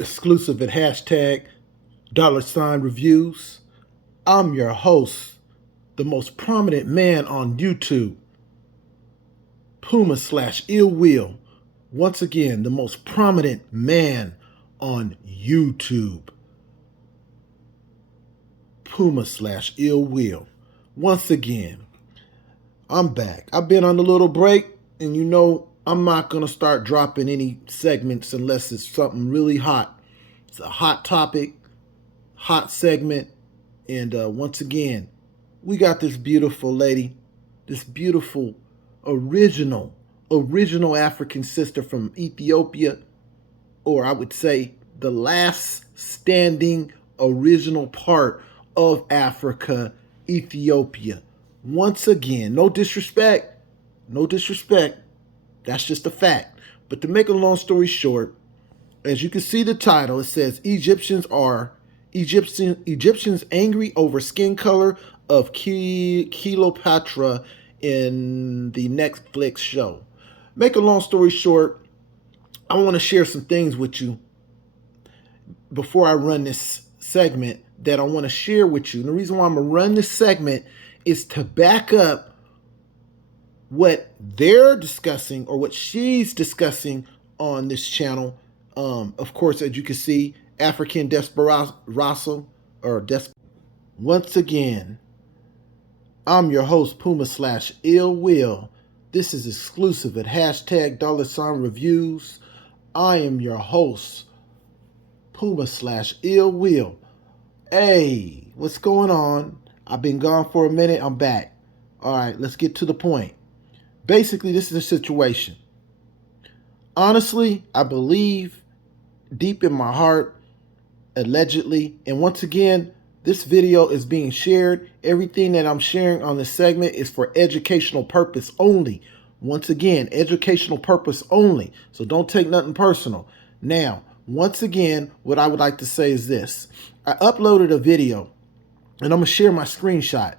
exclusive at hashtag $reviews. I'm your host, the most prominent man on YouTube, Puma/Ill Will. Once again, the most prominent man on YouTube, Puma/Ill Will. Once again, I'm back. I've been on a little break, and you know I'm not going to start dropping any segments unless it's something really hot. It's a hot topic, hot segment, and once again, we got this beautiful lady, this beautiful original African sister from Ethiopia, or I would say the last standing original part of Africa, Ethiopia. Once again, no disrespect, that's just a fact. But to make a long story short, as you can see the title, it says Egyptians angry over skin color of Cleopatra in the Netflix show. Make a long story short, I want to share some things with you before I run this segment that I want to share with you. And the reason why I'm going to run this segment is to back up what they're discussing or what she's discussing on this channel. Of course, as you can see, African Desperado or Once again, I'm your host, Puma/Ill Will. This is exclusive at hashtag $reviews. I am your host, Puma/Ill Will. Hey, what's going on? I've been gone for a minute. I'm back. All right, let's get to the point. Basically, this is a situation. Honestly, I believe deep in my heart, allegedly, and once again, this video is being shared. Everything that I'm sharing on this segment is for educational purpose only. Once again, educational purpose only. So don't take nothing personal. Now, once again, what I would like to say is this. I uploaded a video, and I'm going to share my screenshot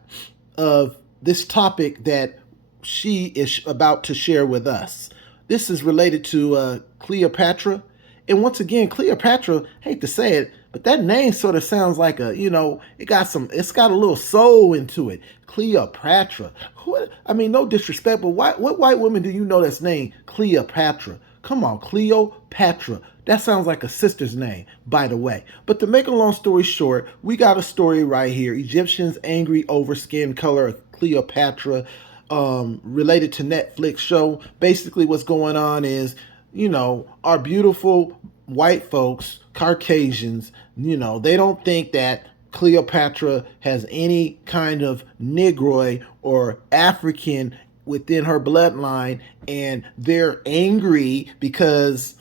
of this topic that she is about to share with us. This is related to Cleopatra. And once again, Cleopatra, hate to say it, but that name sort of sounds like it's got a little soul into it. Cleopatra. No disrespect, but what white woman do you know that's named Cleopatra? Come on, Cleopatra. That sounds like a sister's name, by the way. But to make a long story short, we got a story right here. Egyptians angry over skin color of Cleopatra, related to Netflix show. Basically what's going on is, our beautiful white folks, Caucasians, they don't think that Cleopatra has any kind of Negroid or African within her bloodline, and they're angry because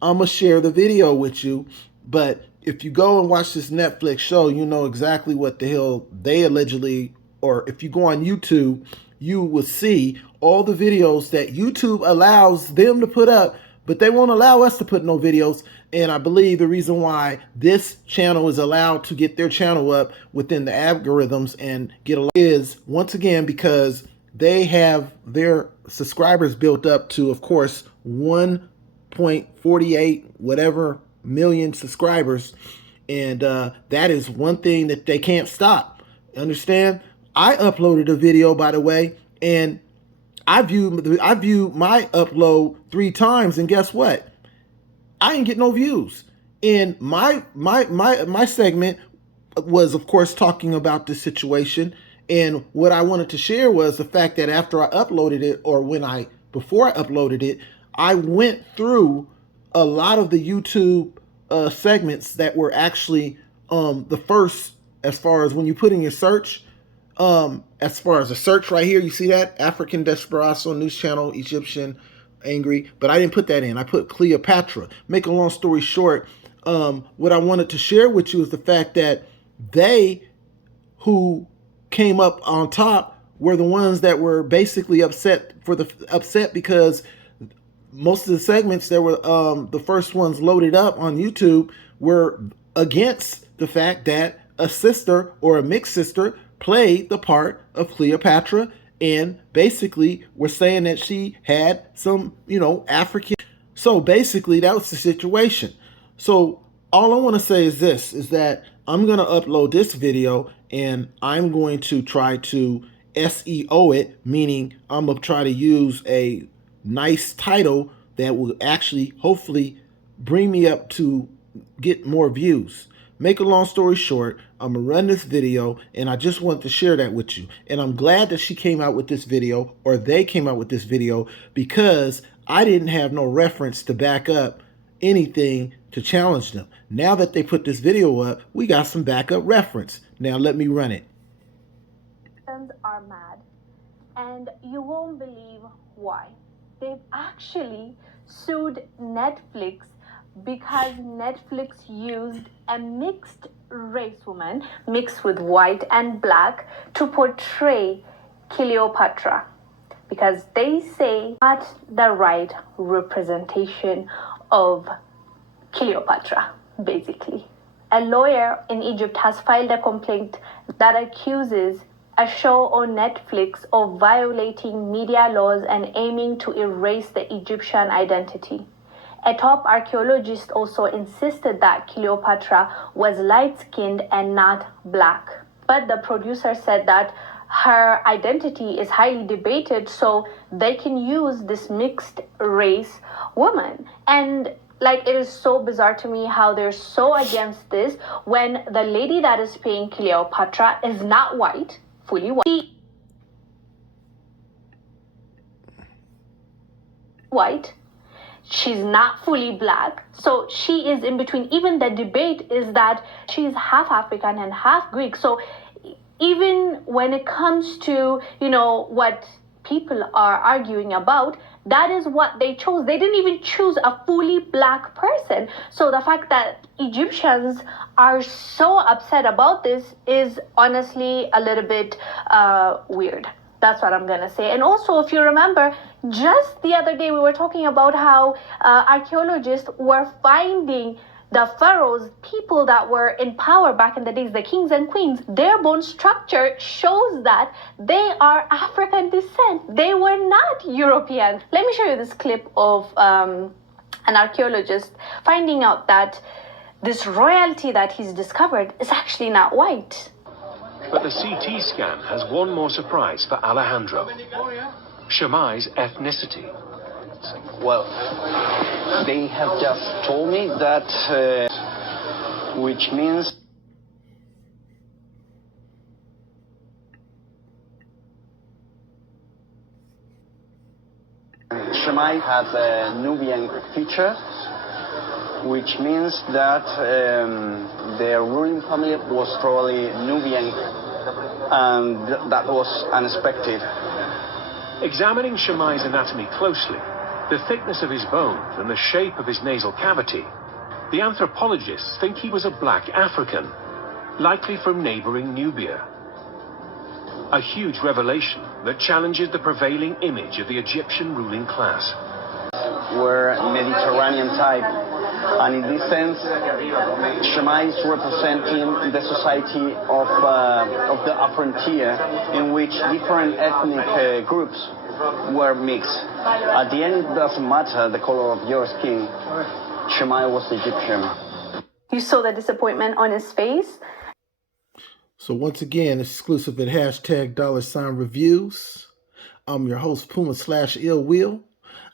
I'm going to share the video with you. But if you go and watch this Netflix show, you know exactly what the hell they allegedly, or if you go on YouTube, you will see all the videos that YouTube allows them to put up, but they won't allow us to put no videos. And I believe the reason why this channel is allowed to get their channel up within the algorithms and get a lot is, once again, because they have their subscribers built up to, of course, 1.48 whatever million subscribers. And that is one thing that they can't stop. Understand? I uploaded a video, by the way, and I viewed my upload 3 times, and guess what? I didn't get no views. And my segment was, of course, talking about this situation. And what I wanted to share was the fact that after I uploaded it, or before I uploaded it, I went through a lot of the YouTube segments that were actually the first, as far as when you put in your search. As far as the search right here, you see that? African Desperado News Channel, Egyptian angry. But I didn't put that in. I put Cleopatra. Make a long story short, what I wanted to share with you is the fact that they who came up on top were the ones that were basically upset because most of the segments that were the first ones loaded up on YouTube were against the fact that a sister or a mixed sister played the part of Cleopatra, and basically were saying that she had some, African. So basically that was the situation. So all I want to say is this, is that I'm going to upload this video and I'm going to try to SEO it, meaning I'm going to try to use a nice title that will actually hopefully bring me up to get more views. Make a long story short, I'm going to run this video and I just want to share that with you. And I'm glad that she came out with this video, or they came out with this video, because I didn't have no reference to back up anything to challenge them. Now that they put this video up, we got some backup reference. Now let me run it. Are mad, and you won't believe why. They've actually sued Netflix because Netflix used a mixed race woman, mixed with white and black, to portray Cleopatra, because they say not the right representation of Cleopatra, basically. A lawyer in Egypt has filed a complaint that accuses a show on Netflix of violating media laws and aiming to erase the Egyptian identity. A top archaeologist also insisted that Cleopatra was light-skinned and not black. But the producer said that her identity is highly debated, so they can use this mixed race woman. And like, it is so bizarre to me how they're so against this when the lady that is playing Cleopatra is not white, fully white. She's not fully black, so she is in between. Even the debate is that she's half African and half Greek. So even when it comes to, what people are arguing about, that is what they chose. They didn't even choose a fully black person. So the fact that Egyptians are so upset about this is honestly a little bit weird. That's what I'm gonna say. And also, if you remember, just the other day we were talking about how archaeologists were finding the pharaohs, people that were in power back in the days, the kings and queens. Their bone structure shows that they are African descent. They were not European. Let me show you this clip of an archaeologist finding out that this royalty that he's discovered is actually not white. But the CT scan has one more surprise for Alejandro: Shammai's ethnicity. Well, they have just told me that, which means Shammai has a Nubian feature, which means that their ruling family was probably Nubian, and that was unexpected. Examining Shammai's anatomy closely, the thickness of his bones and the shape of his nasal cavity, the anthropologists think he was a black African, likely from neighboring Nubia. A huge revelation that challenges the prevailing image of the Egyptian ruling class. We're Mediterranean type, and in this sense, Shammai is representing the society of the frontier, in which different ethnic groups were mixed. At the end, it doesn't matter the color of your skin. Shammai was Egyptian. You saw the disappointment on his face. So once again, exclusive at #$reviews. I'm your host, Puma/IllWill.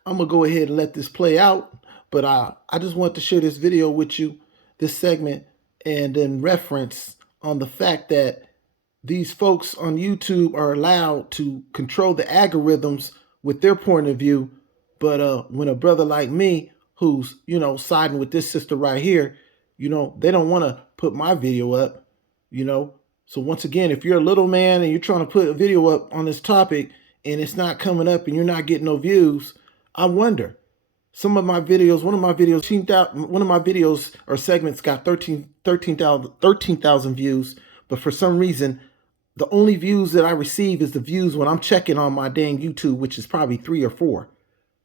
I'm going to go ahead and let this play out, but I just want to share this video with you, this segment, and then reference on the fact that these folks on YouTube are allowed to control the algorithms with their point of view, but when a brother like me, who's, siding with this sister right here, they don't want to put my video up, So once again, if you're a little man and you're trying to put a video up on this topic and it's not coming up and you're not getting no views, I wonder. One of my videos or segments got 13,000 views, but for some reason, the only views that I receive is the views when I'm checking on my dang YouTube, which is probably 3 or 4.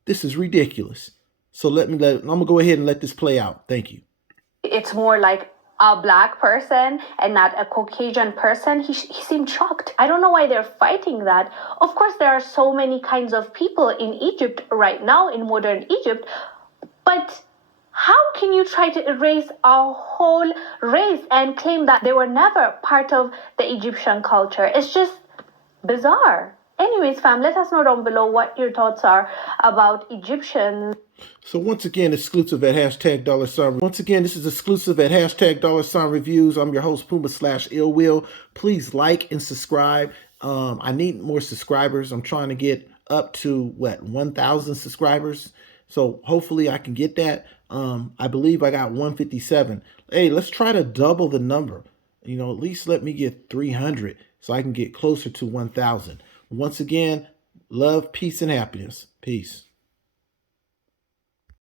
This is ridiculous. So I'm gonna go ahead and let this play out. Thank you. It's more like a black person and not a Caucasian person. He seemed shocked. I don't know why they're fighting that. Of course, there are so many kinds of people in Egypt right now, in modern Egypt, but How can you try to erase our whole race and claim that they were never part of the Egyptian culture? It's just bizarre. Anyways, fam, let us know down below what your thoughts are about Egyptians. So once again, exclusive at hashtag $. Once again, this is exclusive at hashtag $reviews. I'm your host, Puma/Ill Will. Please like and subscribe. I need more subscribers. I'm trying to get up to 1,000 subscribers. So hopefully I can get that. I believe I got 157. Hey, let's try to double the number. At least let me get 300 so I can get closer to 1,000. Once again, love, peace, and happiness. Peace.